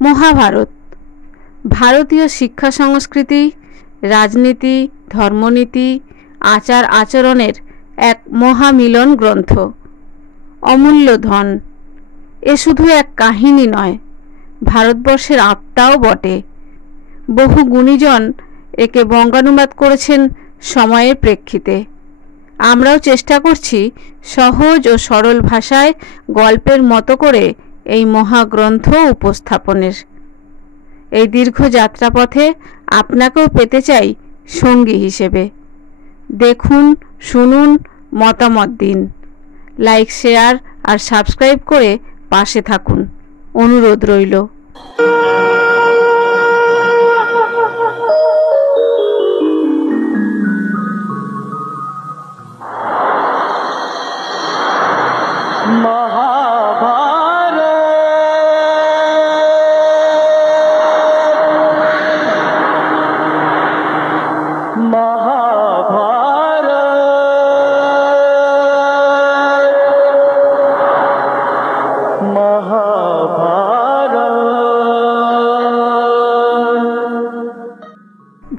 মহাভারত ভারতীয় শিক্ষা সংস্কৃতি, রাজনীতি, ধর্মনীতি, আচার আচরণের এক মহামিলন গ্রন্থ। অমূল্য ধন। এ শুধু এক কাহিনী নয়, ভারতবর্ষের আত্মাও বটে। বহু গুণীজন একে বঙ্গানুবাদ করেছেন সময়ের প্রেক্ষিতে। আমরাও চেষ্টা করছি সহজ ও সরল ভাষায় গল্পের মতো করে এই মহাগ্রন্থ উপস্থাপনের। এই দীর্ঘ যাত্রাপথে আপনাকেও পেতে চাই সঙ্গী হিসেবে। দেখুন, শুনুন, মতামত দিন। লাইক, শেয়ার আর সাবস্ক্রাইব করে পাশে থাকুন, অনুরোধ রইল।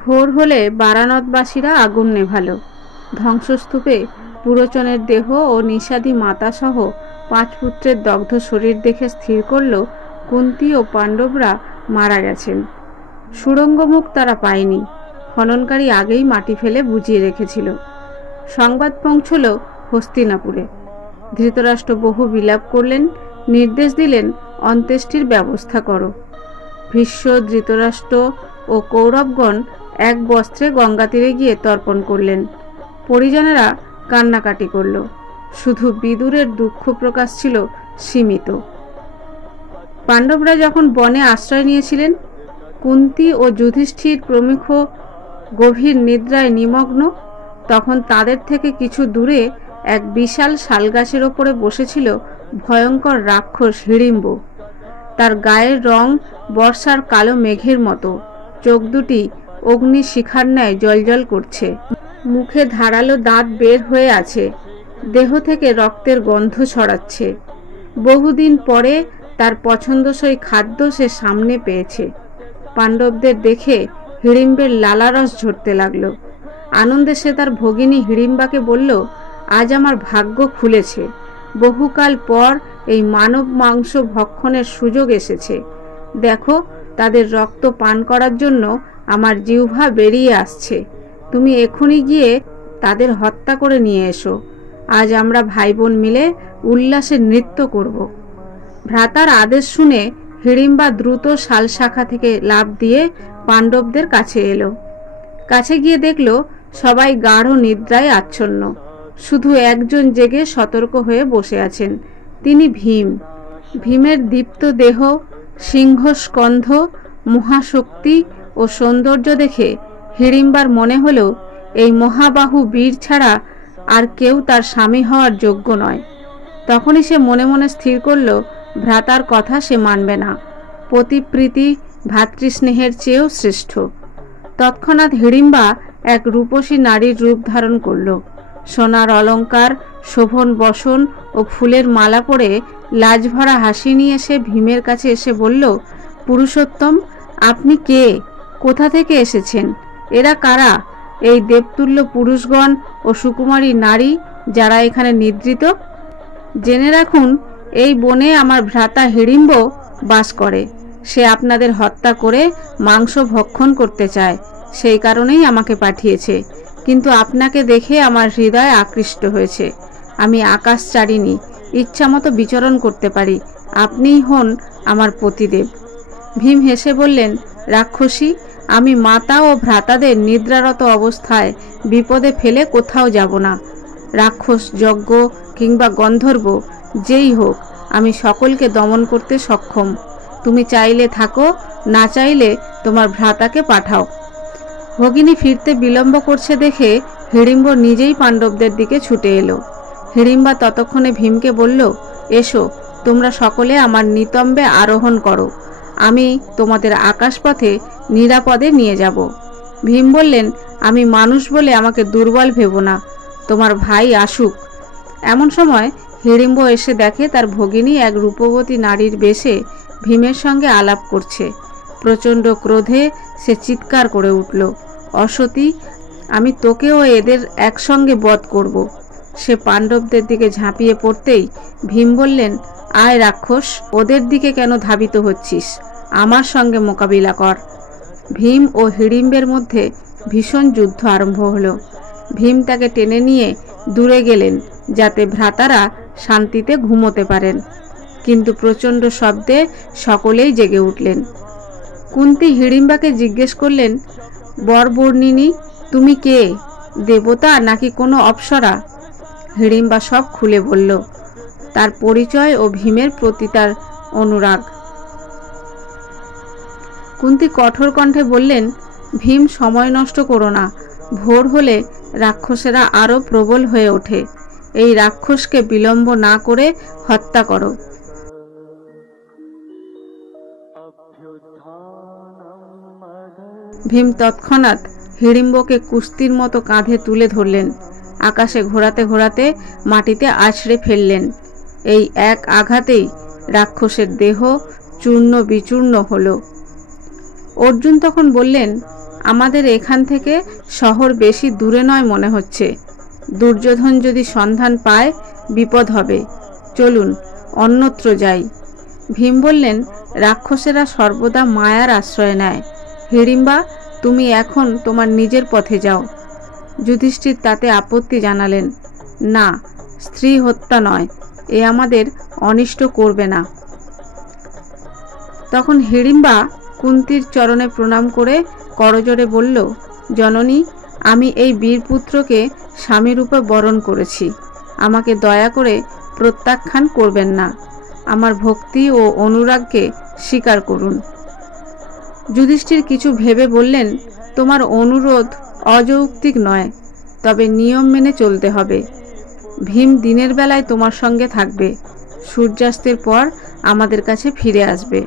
ভোর হলে বারাণতবাসীরা আগুন নেভালো। ধ্বংসস্তূপে পুরোচনের দেহ ও নিষাদী মাতাসহ 5 পুত্রের দগ্ধ শরীর দেখে স্থির করল কুন্তী ও পাণ্ডবরা মারা গেছেন। সুড়ঙ্গমুখ তারা পায়নি, খননকারী আগেই মাটি ফেলে বুঝিয়ে রেখেছিল। সংবাদ পৌঁছল হস্তিনাপুরে। ধৃতরাষ্ট্র বহু বিলাপ করলেন, নির্দেশ দিলেন অন্ত্যেষ্টির ব্যবস্থা করো। ভীষ্ম, ধৃতরাষ্ট্র ও কৌরবগণ এক বস্ত্রে গঙ্গা তীরে গিয়ে তর্পণ করলেন। পরিজনেরা কান্নাকাটি করল। শুধু বিদুরের দুঃখ প্রকাশ ছিল সীমিত। পাণ্ডবরা যখন বনে আশ্রয় নিয়েছিলেন, কুন্তী ও যুধিষ্ঠির প্রমুখ গভীর নিদ্রায় নিমগ্ন, তখন তাদের থেকে কিছু দূরে এক বিশাল শালগাছের ওপরে বসেছিল ভয়ঙ্কর রাক্ষস হিড়িম্ব। তার গায়ের রং বর্ষার কালো মেঘের মতো, চোখ দুটি অগ্নি শিখার ন্যায় জ্বলজ্বল করছে, মুখে ধারালো দাঁত বের হয়ে আছে, দেহ থেকে রক্তের গন্ধ ছড়াচ্ছে। বহুদিন পরে তার পছন্দসই খাদ্য সে সামনে পেয়েছে। পাণ্ডবদের দেখে হিড়িম্বের লালারস ঝরতে লাগলো। আনন্দে সে তার ভগিনী হিড়িম্বাকে বলল, আজ আমার ভাগ্য খুলেছে। বহুকাল পর এই মানব মাংস ভক্ষণের সুযোগ এসেছে। দেখো, তাদের রক্ত পান করার জন্য আমার জিহ্বা বেরিয়ে আসছে। তুমি এখনই গিয়ে তাদের হত্যা করে নিয়ে এসো। আজ আমরা ভাই বোন মিলে উল্লাসে নৃত্য করব। ভ্রাতার আদেশ শুনে হিড়িম্বা দ্রুত শাল শাখা থেকে লাফ দিয়ে পাণ্ডবদের কাছে এলো। কাছে গিয়ে দেখল সবাই গাঢ় নিদ্রায় আচ্ছন্ন। শুধু একজন জেগে সতর্ক হয়ে বসে আছেন, তিনি ভীম। ভীমের দীপ্ত দেহ, সিংহস্কন্ধ, মহাশক্তি ও সৌন্দর্য দেখে হিড়িম্বার মনে হলো এই মহাবাহু বীর ছাড়া আর কেউ তার স্বামী হওয়ার যোগ্য নয়। তখনই সে মনে মনে স্থির করল ভ্রাতার কথা সে মানবে না। পতিপ্রীতি ভ্রাতৃস্নেহের চেয়েও শ্রেষ্ঠ। তৎক্ষণাৎ হিড়িম্বা এক রূপসী নারীর রূপ ধারণ করল। সোনার অলঙ্কার, শোভন বসন ও ফুলের মালা পরে লাজভরা হাসি নিয়ে সে ভীমের কাছে এসে বলল, পুরুষোত্তম, আপনি কে? কোথা থেকে এসেছেন? এরা কারা? এই দেবতুল্য পুরুষগণ ও সুকুমারী নারী যারা এখানে নিদ্রিত? জেনে রাখুন, এই বনে আমার ভ্রাতা হিড়িম্ব বাস করে। সে আপনাদের হত্যা করে মাংস ভক্ষণ করতে চায়, সেই কারণেই আমাকে পাঠিয়েছে। কিন্তু আপনাকে দেখে আমার হৃদয় আকৃষ্ট হয়েছে। আমি আকাশ চারিনি, ইচ্ছামতো বিচরণ করতে পারি। আপনিই হন আমার পতিদেব। ভীম হেসে বললেন, রাক্ষসী, আমি মাতা ও ভ্রাতাদের নিদ্রারত অবস্থায় বিপদে ফেলে কোথাও যাব না। রাক্ষস, যজ্ঞ কিংবা গন্ধর্ব যেই হোক, আমি সকলকে দমন করতে সক্ষম। তুমি চাইলে থাকো, না চাইলে তোমার ভ্রাতাকে পাঠাও। ভগিনী ফিরতে বিলম্ব করছে দেখে হিড়িম্ব নিজেই পাণ্ডবদের দিকে ছুটে এলো। হিড়িম্বা ততক্ষণে ভীমকে বলল, এসো, তোমরা সকলে আমার নিতম্বে আরোহণ করো। আমি তোমাদের আকাশপথে নিরাপদে নিয়ে যাব। ভীম বললেন, আমি মানুষ বলে আমাকে দুর্বল ভেবো না। তোমার ভাই আসুক। এমন সময় হিড়িম্ব এসে দেখে তার ভগিনী এক রূপবতী নারীর বেশে ভীমের সঙ্গে আলাপ করছে। প্রচণ্ড ক্রোধে সে চিৎকার করে উঠল, অসতী, আমি তোকেও এদের একসঙ্গে বধ করব। সে পাণ্ডবদের দিকে ঝাঁপিয়ে পড়তেই ভীম বললেন, আয় রাক্ষস, ওদের দিকে কেন ধাবিত হচ্ছিস? আমার সঙ্গে মোকাবিলা কর। ভীম ও হিড়িম্বের মধ্যে ভীষণ যুদ্ধ আরম্ভ হলো। ভীম তাকে টেনে নিয়ে দূরে গেলেন যাতে ভ্রাতারা শান্তিতে ঘুমোতে পারেন, কিন্তু প্রচণ্ড শব্দে সকলেই জেগে উঠলেন। কুন্তী হিড়িম্বাকে জিজ্ঞেস করলেন, বরবর্ণিনী, তুমি কে? দেবতা নাকি কোনো অপ্সরা? হিড়িম্বা সব খুলে বলল, তার পরিচয় ও ভীমের প্রতি তার অনুরাগ। কুন্তী কঠোর কণ্ঠে বললেন, ভীম, সময় নষ্ট করো না। ভোর হলে রাক্ষসেরা আরও প্রবল হয়ে ওঠে। এই রাক্ষসকে বিলম্ব না করে হত্যা করো। ভীম তৎক্ষণাৎ হিড়িম্বকে কুস্তির মতো কাঁধে তুলে ধরলেন, আকাশে ঘোরাতে ঘোরাতে মাটিতে আছড়ে ফেললেন। এই এক আঘাতেই রাক্ষসের দেহ চূর্ণ বিচূর্ণ হল। অর্জুন তখন বললেন, আমাদের এখান থেকে শহর বেশি দূরে নয় মনে হচ্ছে। দুর্যোধন যদি সন্ধান পায় বিপদ হবে, চলুন অন্যত্র যাই। ভীম বললেন, রাক্ষসেরা সর্বদা মায়ার আশ্রয় নেয়। হিড়িম্বা, তুমি এখন তোমার নিজের পথে যাও। যুধিষ্ঠির তাতে আপত্তি জানালেন, না, স্ত্রী হত্যা নয়, এ আমাদের অনিষ্ট করবে না। তখন হিড়িম্বা কুন্তীর চরণে প্রণাম করে করজোড়ে বলল, জননী, আমি এই বীরপুত্রকে স্বামীরূপে বরণ করেছি। আমাকে দয়া করে প্রত্যাখ্যান করবেন না। আমার ভক্তি ও অনুরাগকে স্বীকার করুন। যুধিষ্ঠির কিছু ভেবে বললেন, তোমার অনুরোধ অযৌক্তিক নয়, তবে নিয়ম মেনে চলতে হবে। ভীম দিনের বেলায় তোমার সঙ্গে থাকবে, সূর্যাস্তের পর আমাদের কাছে ফিরে আসবে।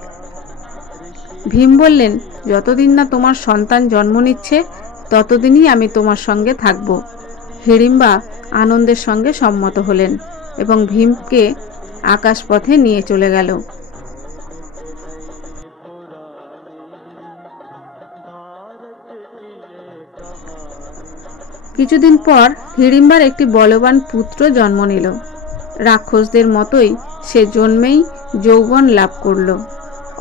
ভীম বললেন, যতদিন না তোমার সন্তান জন্ম নিচ্ছে ততদিনই আমি তোমার সঙ্গে থাকব। হিড়িম্বা আনন্দের সঙ্গে সম্মত হলেন এবং ভীমকে আকাশপথে নিয়ে চলে গেল। কিছুদিন পর হিড়িম্বার একটি বলবান পুত্র জন্ম নিল। রাক্ষসদের মতোই সে জন্মেই যৌবন লাভ করল,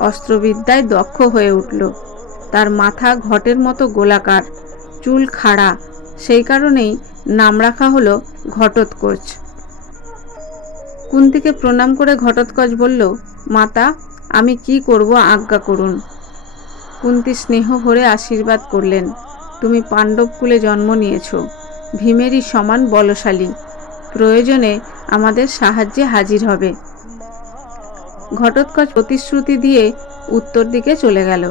অস্ত্রবিদ্যায় দক্ষ হয়ে উঠল। তার মাথা ঘটের মতো গোলাকার, চুল খাড়া, সেই কারণেই নাম রাখা হলো ঘটোৎকচ। কুন্তীকে প্রণাম করে ঘটোৎকচ বলল, মাতা, আমি কি করব আজ্ঞা করুন। কুন্তী স্নেহ ভরে আশীর্বাদ করলেন, তুমি পাণ্ডবকুলে জন্ম নিয়েছ, ভীমেরই সমান বলশালী, প্রয়োজনে আমাদের সাহায্যে হাজির হবে। ঘটোৎকচ প্রতিশ্রুতি দিয়ে উত্তর দিকে চলে গেল।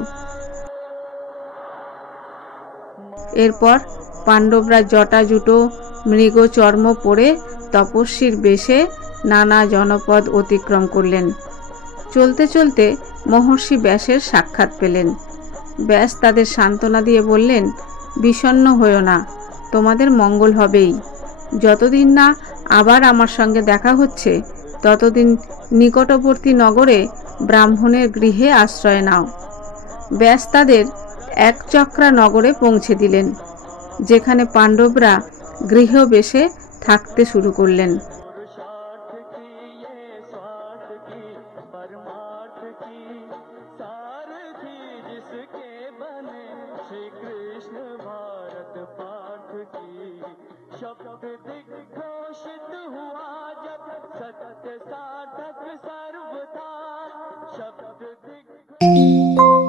এরপর পাণ্ডবরা জটাজুটো মৃগ চর্ম পরে তপস্বীর বেশে নানা জনপদ অতিক্রম করলেন। চলতে চলতে মহর্ষি ব্যাসের সাক্ষাৎ পেলেন। ব্যাস তাদের সান্ত্বনা দিয়ে বললেন, বিষণ্ণ হয়ো না, তোমাদের মঙ্গল হবেই। যতদিন না আবার আমার সঙ্গে দেখা হচ্ছে ততদিন নিকটবর্তী নগরে ব্রাহ্মণের গৃহে আশ্রয় নাও। ব্যাস তাদের একচক্রা নগরে পৌঁছে দিলেন, যেখানে পাণ্ডবরা গৃহবেশে থাকতে শুরু করলেন। शब्द दिग्घोषित हुआ जब सत्य साधक सर्वथा शब्द दिग्घोषित